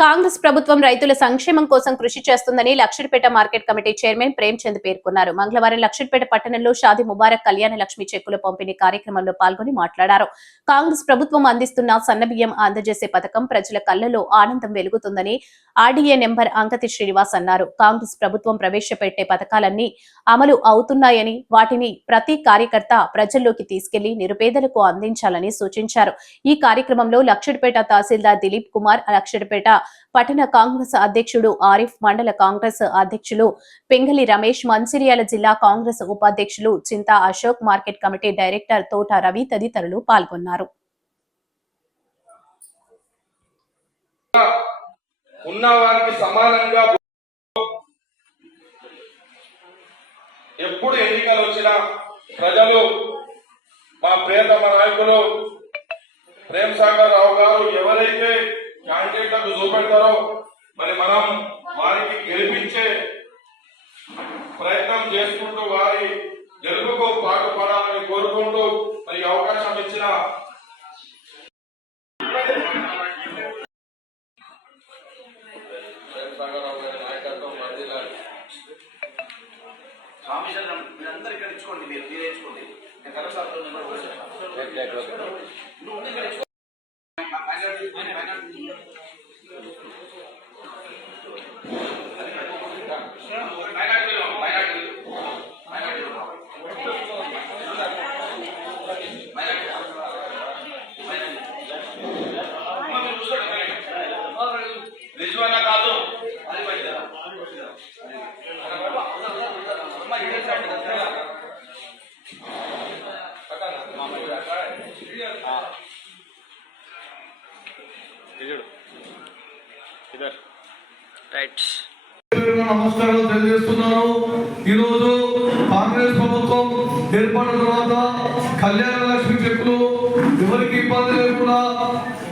కాంగ్రెస్ ప్రభుత్వం రైతుల సంక్షేమం కోసం కృషి చేస్తుందని Luxettipet market committee chairman Premchand పేర్కొన్నారు. మంగళవారం లక్షడిపేట పట్టణంలో షాది ముబారక్ కళ్యాణ లక్ష్మి చెక్కుల పంపిణీ కార్యక్రమంలో పాల్గొని మాట్లాడారు. కాంగ్రెస్ ప్రభుత్వం అందిస్తున్న సన్నబియ్యం అందజేసే పథకం ప్రజల కళ్ళలో ఆనందం వెలుగుతుందని ఆర్డీఏ నెంబర్ అంకతి శ్రీనివాస్ అన్నారు. కాంగ్రెస్ ప్రభుత్వం ప్రవేశపెట్టే పథకాలన్నీ అమలు అవుతున్నాయని వాటిని ప్రతి కార్యకర్త ప్రజల్లోకి తీసుకెళ్ళి నిరుపేదలకు అందించాలని సూచించారు. ఈ కార్యక్రమంలో లక్షడిపేట తహసీల్దార్ దిలీప్ కుమార్ లక్షడిపేట పట్టణ కాంగ్రెస్ అధ్యక్షుడు ఆరిఫ్ మండల కాంగ్రెస్ అధ్యక్షులు పింగలి రమేష్ మంచిర్యాల జిల్లా కాంగ్రెస్ ఉపాధ్యక్షులు Chinta Ashok market committee director Thota Ravi తదితరులు పాల్గొన్నారు. ఉన్న వారికి సమానంగా ఎప్పుడు ఎన్నికలు వచ్చినా ప్రజలు మా ప్రియతమ నాయకులు ప్రేమ్ సాగర్ రావు గారు ఎవరైతే క్యాండిడేట్లకు చూపెడతారో మరి మనం వారికి గెలిపించే ప్రయత్నం చేసుకుంటూ వారి గెలుపుకు పాటుపడాలని కోరుకుంటూ మరి అవకాశం ఇచ్చిన మీరందరూ ఇక్కడ ఇచ్చుకోండి మీరు మీరు ఇచ్చుకోండి నేను చెప్తాను. నువ్వు ఉండి ఇక్కడ ఇచ్చుకో. పైన- పైన- పైన- పైన అడిగిలో, పైన అడిగిలో, పైన అడిగిలో. పైన అడిగిలో. పైన అడిగిలో. అమ్మ, మీరు కూర్చోండి, పైన. రిజ్వానా కాదు అది పైన. అమ్మ, ఇదే సైడ్ కదా. రైట్ నమస్కారాలు తెలియజేస్తున్నాను. ఈరోజు కాంగ్రెస్ ప్రభుత్వం ఏర్పడిన తర్వాత కళ్యాణ లక్ష్మి చెక్కులు ఎవరికి ఇబ్బంది లేకుండా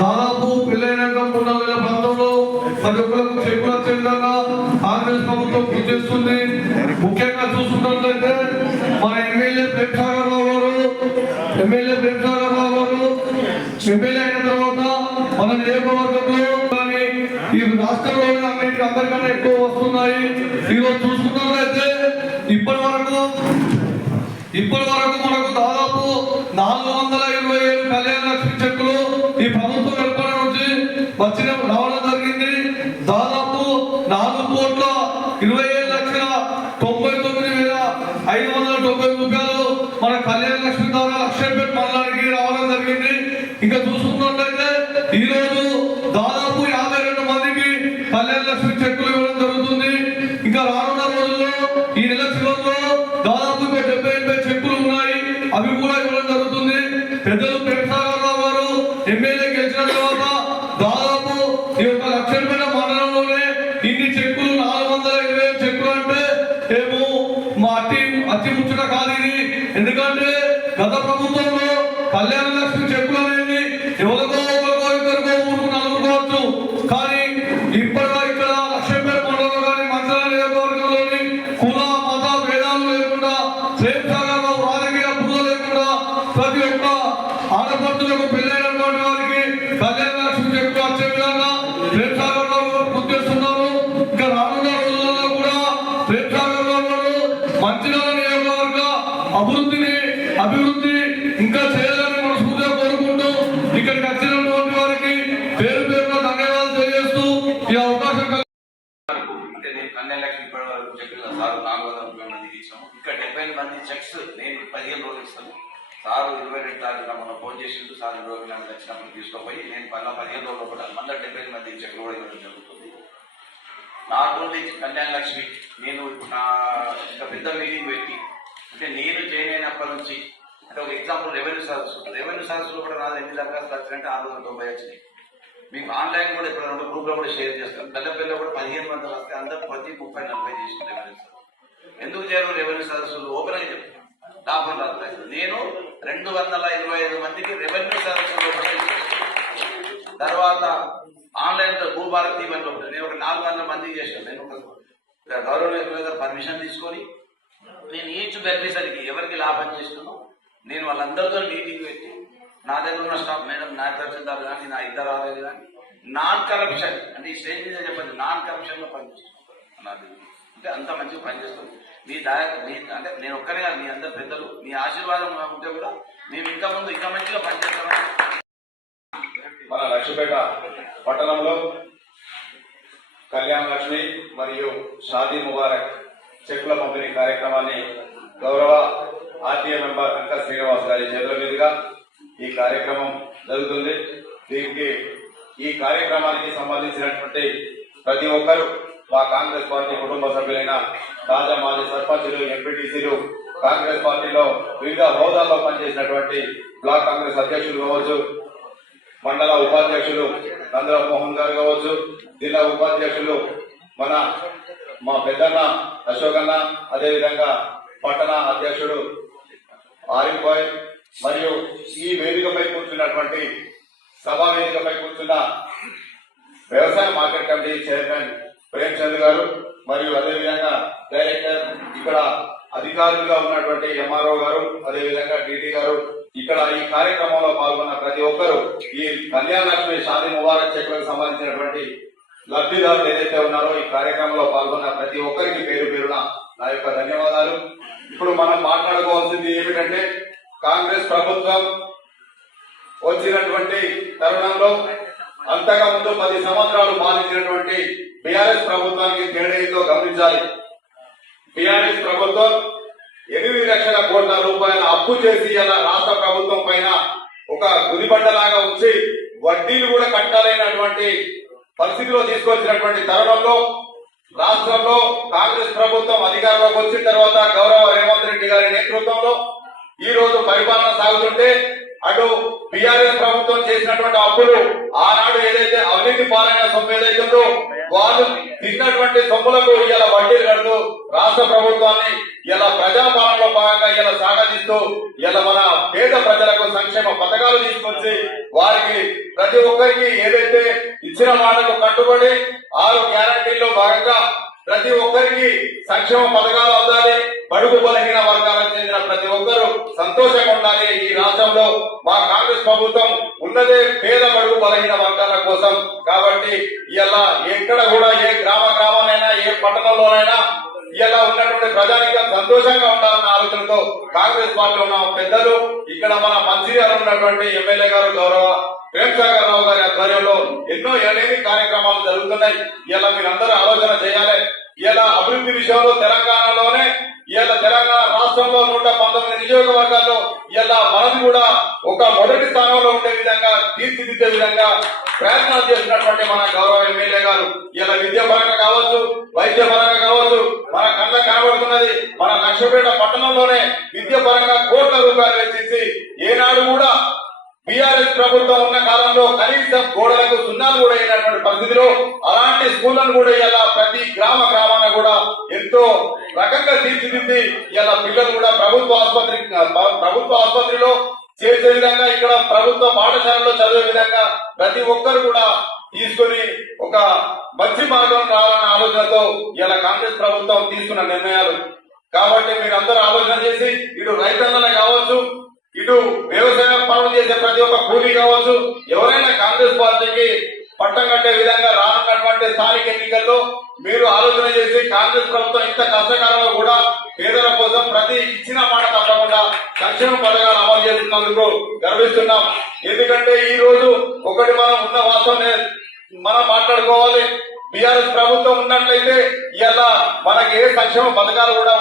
దాదాపు పెళ్ళైనాక మూడు వేల ప్రాంతంలో ప్రతి ఒక్కరికి చెక్కులు వచ్చే విధంగా కాంగ్రెస్ ప్రభుత్వం కృషి చేస్తుంది. ముఖ్యంగా చూసుకున్నట్లయితే మన ఎమ్మెల్యే ప్రేమసాగర్ రావు గారు ఎమ్మెల్యే ప్రేమసాగర్ రావు గారు ఎమ్మెల్యే అయిన తర్వాత మన నియోజకవర్గంలో ఈ రాష్ట్రంలోనే అన్నింటి అందరికన్నా ఎక్కువ వస్తున్నాయి. ఈరోజు చూసుకున్నట్లయితే ఇప్పటి వరకు ఇప్పటి వరకు మనకు దాదాపు నాలుగు వందల ఇరవై ఏడు కళ్యాణ లక్ష్మి చెక్కులు ఈ ప్రభుత్వం ఏర్పడిన నుంచి వచ్చిన రావడం జరిగింది దాదాపు నాలుగు కోట్ల ఇరవై ఏడు లక్షల తొంభై తొమ్మిది వేల ఐదు వందల తొంభై రూపాయలు మన కళ్యాణ లక్ష్మి ద్వారా లక్ష్మీపేట మండలానికి రావడం జరిగింది ఇంకా చూసుకున్నట్లయితే ఈ రోజు దాదాపు యాభై రెండు మందికి కళ్యాణ లక్ష్మి చెక్కులు ఇవ్వడం జరుగుతుంది ఇంకా రానున్న రోజుల్లో ఈ నెల చివరిలో దాదాపు డెబ్బై ఎనభై చెక్కులు ఉన్నాయి. అవి కూడా ఇవ్వడం జరుగుతుంది. పెద్దలు అభివృద్ధి ఇంకా చేయాలని మనస్ఫూర్తిగా కోరుకుంటూ ఇక్కడికి వచ్చినటువంటి వారికి పేరు పేరున ధన్యవాదాలు తెలియజేస్తూ ఈ అవకాశం కల్పించారు. అంటే నేను ఇప్పటి వరకు చెక్కులు సార్? నాలుగు వందల ముప్పై మందికి ఇచ్చాము. ఇక్కడ డెబ్బై మంది చెక్స్ నేను పదిహేను రోజులు ఇస్తాను. సార్ ఇరవై రెండు తారీఖున మొన్న ఫోన్ చేసిండు. సార్ ఇరవై రెండు వచ్చినప్పుడు తీసుకుపోయి నేను మళ్ళీ పదిహేను రోజులు కూడా మళ్ళీ డెబ్బై మంది చెక్కులు కూడా ఇవ్వడం జరుగుతుంది. నాకు కళ్యాణ లక్ష్మి నేను నా పెద్ద మీటింగ్ పెట్టి అంటే నేను జాయిన్ అయినప్పటి నుంచి అంటే ఒక ఎగ్జాంపుల్ రెవెన్యూ సర్వీస్ రెవెన్యూ సర్వీస్లో కూడా నా ఎన్ని దరఖాస్తులు వచ్చినాయంటే ఆరు వందల తొంభై వచ్చినాయి. మీకు ఆన్లైన్ కూడా ఇప్పుడు రెండు గ్రూప్లో కూడా షేర్ చేస్తాం పెద్దపల్లిలో కూడా పదిహేను వందలు వస్తే అందరూ ప్రతి ముప్పై నలభై చేసిన రెవెన్యూ సర్వీస్ ఎందుకు చేయరు రెవెన్యూ సర్వీసులు ఓపెన్ అని చెప్తాను లాభం రాదు నేను రెండు వందల ఇరవై ఐదు మందికి రెవెన్యూ సర్వీసులు తర్వాత ఆన్లైన్లో భూభారతి ఇవన్నీ ఒకటి నేను ఒక నాలుగు వందల మంది చేశాను. నేను ఒక గౌరవ పర్మిషన్ తీసుకొని నేను ఈచ్ బెనిఫిషరీకి ఎవరికి లాభం చేస్తున్నానో నేను వాళ్ళందరితో మీటింగ్ పెట్టి నా దగ్గర ఉన్న స్టాఫ్ మేడం నా తహసీల్దార్ కానీ నా ఇద్దరు ఆదాలు కానీ నాన్ కరప్షన్ అంటే ఈ స్టేజ్ మీద చెప్పండి నాన్ కరప్షన్లో పనిచేస్తాం దగ్గర అంటే అంత మంచిగా పనిచేస్తాం మీ దాయ మీ అంటే నేను ఒక్కనే కాదు మీ అందరు పెద్దలు మీ ఆశీర్వాదం ఉంటే కూడా మేము ఇంకా ముందు ఇంకా మంచిగా పనిచేస్తామని మన లక్ష్మీపేట పట్టణంలో కళ్యాణ లక్ష్మి మరియు షాదీ ముబారక్ చెక్కుల పంపిణీ కార్యక్రమాన్ని గౌరవ ఆర్టీఏ మెంబర్ అంక శ్రీనివాస్ గారి చేతుల మీదుగా ఈ కార్యక్రమం జరుగుతుంది. దీనికి ఈ కార్యక్రమానికి సంబంధించినటువంటి ప్రతి ఒక్కరూ మా కాంగ్రెస్ పార్టీ కుటుంబ సభ్యులైన తాజా మాజీ సర్పంచులు ఎంపీటీసీలు కాంగ్రెస్ పార్టీలో వివిధ హోదాల్లో పనిచేసినటువంటి బ్లాక్ కాంగ్రెస్ అధ్యక్షులు కావచ్చు మండల ఉపాధ్యక్షులు చంద్రమోహన్ గారు కావచ్చు జిల్లా ఉపాధ్యక్షులు మన మా పెద్దన్న అశోక్ అన్న అదేవిధంగా పట్టణ అధ్యక్షుడు ఆరిఫ్ బాయ్ మరియు ఈ వేదికపై కూర్చున్నటువంటి సభా వేదికపై కూర్చున్న వ్యవసాయ మార్కెట్ కమిటీ చైర్మన్ ప్రేమ్చంద్ గారు మరియు అదేవిధంగా డైరెక్టర్ ఇక్కడ అధికారులుగా ఉన్నటువంటి ఎంఆర్ఓ గారు అదేవిధంగా డిటి గారు ఇక్కడ ఈ కార్యక్రమంలో పాల్గొన్న ప్రతి ఒక్కరూ ఈ కళ్యాణ లక్ష్మి షాదీ ముబారక్ చెక్కులకు సంబంధించినటువంటి లబ్ధిదారులు ఏదైతే ఉన్నారో ఈ కార్యక్రమంలో పాల్గొన్న ప్రతి ఒక్కరికి పేరు పేరున నా యొక్క ధన్యవాదాలు. ఇప్పుడు మనం మాట్లాడుకోవాల్సింది ఏమిటంటే కాంగ్రెస్ ప్రభుత్వం వచ్చినటువంటి తరుణంలో అంతకముందు పది సంవత్సరాలు పాలించినటువంటి బీఆర్ఎస్ ప్రభుత్వానికి తేడా గమనించాలి. బీఆర్ఎస్ ప్రభుత్వం ఎనిమిది లక్షల కోట్ల రూపాయల అప్పు చేసి అలా రాష్ట్ర ప్రభుత్వం పైన ఒక గుదిబండలాగా ఉంచి వడ్డీలు కూడా కట్టాలైనటువంటి పరిస్థితిలో తీసుకొచ్చినటువంటి తరుణంలో రాష్ట్రంలో కాంగ్రెస్ ప్రభుత్వం అధికారంలోకి వచ్చిన తర్వాత గౌరవ రేవంత్ రెడ్డి గారి నేతృత్వంలో ఈ రోజు పరిపాలన సాగుతుంటే అటు బీఆర్ఎస్ ప్రభుత్వం చేసినటువంటి అప్పులు ఆనాడు ఏదైతే అవినీతి పాలైన సొమ్ము ఏదైతుందో వాళ్ళు తిన్నటువంటి సొమ్ములకు ఇలా వడ్డీలు కడుతూ రాష్ట్ర ప్రభుత్వాన్ని ఇలా ప్రజా భాగంగా ఇలా సాగదిస్తూ ఇలా మన పేద ప్రజలకు సంక్షేమ పథకాలు తీసుకొచ్చి వారికి ప్రతి ఒక్కరికి ఏదైతే ఇచ్చిన మాటకు కట్టుబడి ఆరు గ్యారంటీల్లో భాగంగా ప్రతి ఒక్కరికి సంక్షేమ పథకాలు అందాలి బడుగు బలహీన వర్గాలకు చెందిన ప్రతి ఒక్కరూ సంతోషంగా ఉండాలి. ఈ రాష్ట్రంలో మా కాంగ్రెస్ ప్రభుత్వం ఉన్నదే పేద బడుగు బలహీన వర్గాల కోసం. కాబట్టి ఇలా ఎక్కడ కూడా ఏ గ్రామ గ్రామాలైనా ఏ పట్టణంలోనైనా ఇలా ఉన్నటువంటి ప్రజానికం సంతోషంగా ఉండాలన్న ఆలోచనతో కాంగ్రెస్ పార్టీలో ఉన్న పెద్దలు ఇక్కడ మన మంచిర్యాల ఉన్నటువంటి ఎమ్మెల్యే గారు గౌరవ ప్రేమసాగర్ రావు గారి ఆధ్వర్యంలో ఎన్నో ఏలేని కార్యక్రమాలు జరుగుతున్నాయి. ఇలా మీరందరూ ఆలోచన చేయాలి. ఇలా అభివృద్ధి విషయంలో తెలంగాణలోనే ఇలా తెలంగాణ రాష్ట్రంలో నూట పంతొమ్మిది నియోజకవర్గాల్లో ఇలా మనది కూడా ఒక మొదటి స్థానంలో ఉండే విధంగా తీర్చిదిద్దే విధంగా ప్రయత్నాలు చేసినటువంటి మన గౌరవ ఎమ్మెల్యే గారు. ఇలా విద్య పరంగా కావచ్చు వైద్య పరంగా కావచ్చు మన కళ్ళ కనబడుతున్నది మన లక్ష్మీపేట పట్టణంలోనే విద్య పరంగా కోట్ల రూపాయలు వెచ్చించి ఏనాడు కూడా బీఆర్ఎస్ ప్రభుత్వం ఉన్న కాలంలో కనీసం గోడలకు సున్నాలు కూడా అయినటువంటి పరిస్థితిలో అలాంటి స్కూళ్ళను కూడా ఇలా ప్రతి గ్రామ గ్రామాన కూడా ఎంతో రకంగా తీర్చిదిద్ది ఇలా పిల్లలు కూడా ప్రభుత్వ ఆసుపత్రి ప్రభుత్వ ఆసుపత్రిలో చేసే విధంగా ఇక్కడ ప్రభుత్వ పాఠశాలలో చదివే విధంగా ప్రతి ఒక్కరు కూడా తీసుకొని ఒక మంచి మార్గం రావాలన్న ఆలోచనతో ఇలా కాంగ్రెస్ ప్రభుత్వం తీసుకున్న నిర్ణయాలు కాబట్టి మీరు అందరూ ఆలోచన చేసి ఇటు రైతన్నలే కావచ్చు ఇటు వ్యవసాయ పనులు చేసే ప్రతి ఒక్క కూలీ కావచ్చు ఎవరైనా కాంగ్రెస్ పార్టీకి పట్టం కట్టే విధంగా రానున్నటువంటి స్థానిక ఎన్నికల్లో మీరు ఆలోచన చేసి కాంగ్రెస్ ప్రభుత్వం ఇంత కష్టకాలంలో కూడా పేదల కోసం ప్రతి ఇచ్చిన మాట తప్పకుండా సంక్షేమ పథకాలు అమలు చేస్తున్నందుకు గర్విస్తున్నాం. ఎందుకంటే ఈ రోజు ఒకటి మనం ఉన్న వాస్తవం మనం మాట్లాడుకోవాలి. బీఆర్ఎస్ ప్రభుత్వం ఉన్నట్లయితే ఇలా మనకి ఏ సంక్షేమ పథకాలు కూడా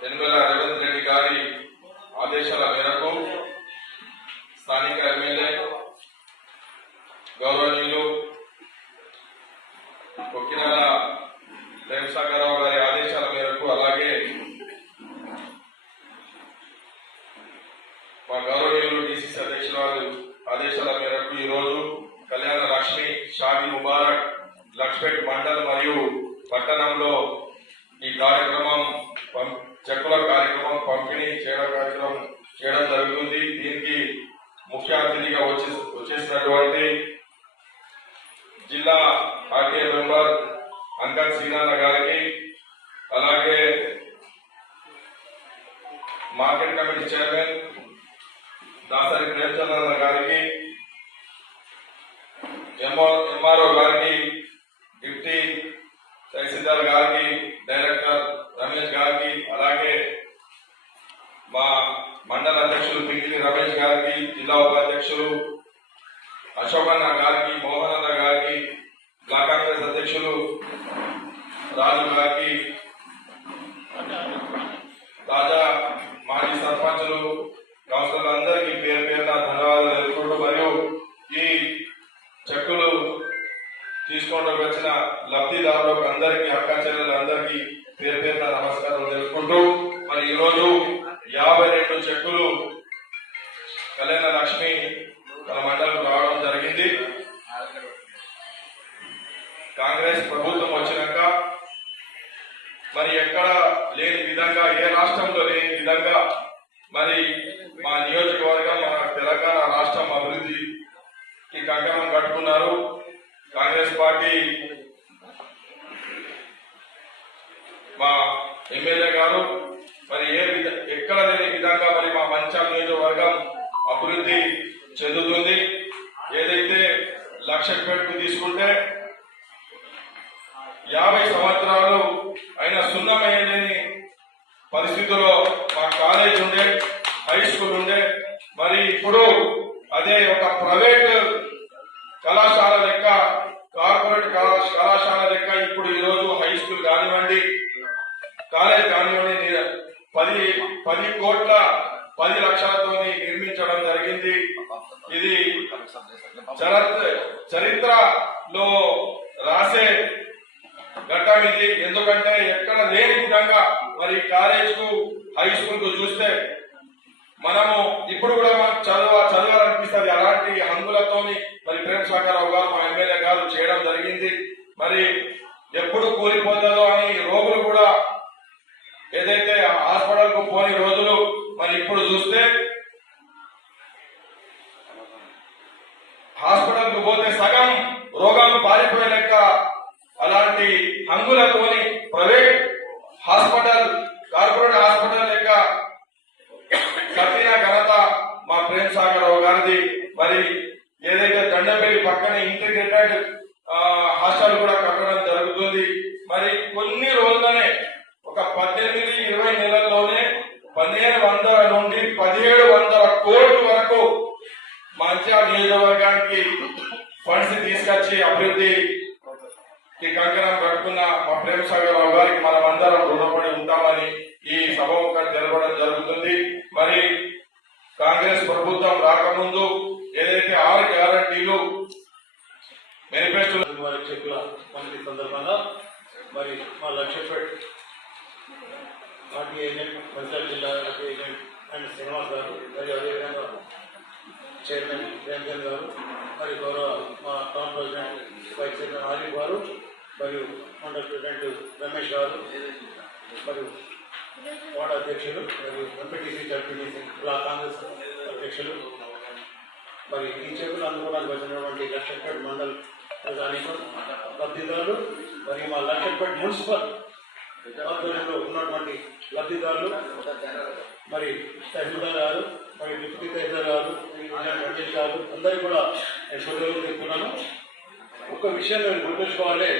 యనమల రేవంత్ రెడ్డి గారి ఆదేశాల మేరకు స్థానిక ఎమ్మెల్యే గౌరవనీయులు కొక్కినాల ప్రేమసాగరరావు గారి ఆదేశాల మేరకు అలాగే మా గౌరవనీయులు డిసిసి అధ్యక్షురాలు ఆదేశాల మేరకు ఈ రోజు కళ్యాణ లక్ష్మి షాది ముబారక్ లక్ష్మేట్ మండల్ మరియు పట్టణంలో ఈ కార్యక్రమం పం- చెక్కుల కార్యక్రమం పంపిణీ చేయడం కార్యక్రమం చేయడం జరుగుతుంది దీనికి ముఖ్య అతిథిగా వచ్చే వచ్చేసినటువంటి జిల్లా ఆర్టీఏ మెంబర్ అంకన్ శ్రీనాథ గారికి అలాగే market committee chairman Dasari Premachandra గారికి M O M R O గారికి డిప్టీ తహసీల్దార్ గారికి డైరెక్టర్ రమేష్ గారికి అలాగే మా మండల అధ్యక్షులు పింగిలి రమేష్ గారికి జిల్లా ఉపాధ్యక్షులు అశోకన్న గారికి మోహన్ అన్న బ్లాక్ కాంగ్రెస్ అధ్యక్షులు రాజు గారికి తాజా మాజీ సర్పంచులు కౌన్సిలర్ అందరికీ పేరు పేరున ధన్యవాదాలు తెలుపుకుంటూ మరియు ఈ చెక్కులు తీసుకోవడం వచ్చిన లబ్ధిదారులకు అందరికీ అక్క చెల్లెలందరికీ పేరు పేరున నమస్కారం తెలుపుకుంటూ మరి ఈరోజు యాభై రెండు చెక్కులు కళ్యాణ లక్ష్మి పార్టీ మా ఎమ్మెల్యే గారు మరి ఏ ఎక్కడ లేని విధంగా మరి మా మంచం నియోజకవర్గం అభివృద్ధి చెందుతుంది? ఏదైతే లక్ష పెట్టుకు తీసుకుంటే యాభై సంవత్సరాలు అయిన సున్నమయ్యలేని పరిస్థితుల్లో మా కాలేజ్ ఉండే హై స్కూల్ ఉండే మరి ఇప్పుడు అదే ఒక ప్రైవేట్ కళాశాల లెక్క స్కూల్ కానివ్వండి కాలేజ్ కానివ్వండి పది పది కోట్ల పది లక్షలతో నిర్మించడం జరిగింది. ఇది చరిత్ర చరిత్రలో రాసే ఘట్టం ఇది. ఎందుకంటే ఎక్కడ లేని విధంగా మరి కాలేజ్కు హై స్కూల్కు చూస్తే మనము ఇప్పుడు కూడా మనకు చదవ చదవాలనిపిస్తుంది. అలాంటి హంగులతోని మరి ప్రేమ్ సాగరావు గారు మా ఎమ్మెల్యే గారు చేయడం జరిగింది. మరి ఎప్పుడు కూలిపోతుందో అని రోగులు కూడా ఏదైతే హాస్పిటల్కు పోని రోజులు మరి ఇప్పుడు చూస్తే హాస్పిటల్కు పోతే సగం రోగాలు పారిపోయే లెక్క అలాంటి హంగులతోని ప్రైవేట్ హాస్పిటల్ కార్పొరేట్ హాస్పిటల్ లెక్క కట్టిన ఘనత మా ప్రేమ్ సాగర్ రావు గారిది మరి ఏదైతే దండపల్లి పక్కనే ఇంటిగ్రేటెడ్ హాస్టల్ కూడా కట్టడం జరుగుతుంది మరి కొన్ని రోజులనే ఒక పద్దెనిమిది ఇరవై నెలల్లోనే పదిహేను వందల నుండి పదిహేడు వందల కోట్ల వరకు మంచిర్యాల నియోజకవర్గానికి ఫండ్స్ తీసుకొచ్చి అభివృద్ధి ఈ కంకణం కట్టుకున్న మా ప్రేమ్ సాగర్ రావు గారికి మనం అందరం రుణపడి ఉంటామని ఈ సభముఖం తెలపడం జరుగుతుంది మరి కాంగ్రెస్ ప్రభుత్వం రాకముందు ఏదైతే ఆరు గ్యారంటీలు మేనిఫెస్టో వారి చెక్కుల పంపిణీ సందర్భంగా మరి మా లక్ష్యపేట్ పార్టీ ఏజెంట్ మంచిర్యాల జిల్లా పార్టీ ఏజెంట్ అండ్ శ్రీనివాస్ గారు మరియు అదేవిధంగా చైర్మన్ ప్రేమ్చంద్ గారు మరి గౌరవ మా town president vice chairman Arif గారు మరియు మండల ప్రెసిడెంట్ రమేష్ గారు మరియు వార్డు అధ్యక్షులు మరియు ఎంపీటీసీ జడ్పీటీసీ బ్లాక్ కాంగ్రెస్ అధ్యక్షులు మరి ఈ చెక్కులు అందుకోవడానికి వచ్చినటువంటి లక్షపేట్ మండల్ ప్రజానీకం లబ్ధిదారులు మరియు మా లక్షపేట్ మున్సిపల్ ఆధ్వర్యంలో ఉన్నటువంటి లబ్ధిదారులు మరి తహసీల్దార్ గారు మరి డిప్యూటీ తహసీల్దార్ గారు ఇలాంటి గారు అందరికీ కూడా నేను శుభ్రంగా చెప్తున్నాను. ఒక్క విషయం నేను గుర్తుంచుకోవాలి.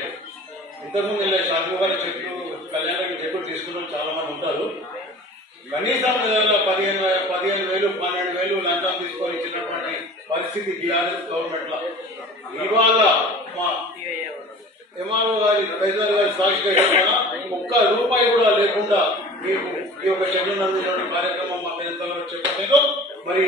ఇంతకుముందు వెళ్ళే షాపు గారి చెట్లు కళ్యాణానికి చెట్లు తీసుకున్న చాలా మంది ఉంటారు. కనీసం నెలలో పదిహేను పదిహేను వేలు పన్నెండు వేలు లంచం తీసుకొని ఇచ్చినటువంటి పరిస్థితి టీఆర్ఎస్ గవర్నమెంట్లో ఇవాళ మా ఎంఆర్ఓ గారి ట్రెజర్ గారి సాక్షిగా ఒక్క రూపాయి కూడా లేకుండా మీకు ఈ యొక్క చెట్లు అందించిన కార్యక్రమం మాకు ఎంతవరకు చెప్పలేదు. మరి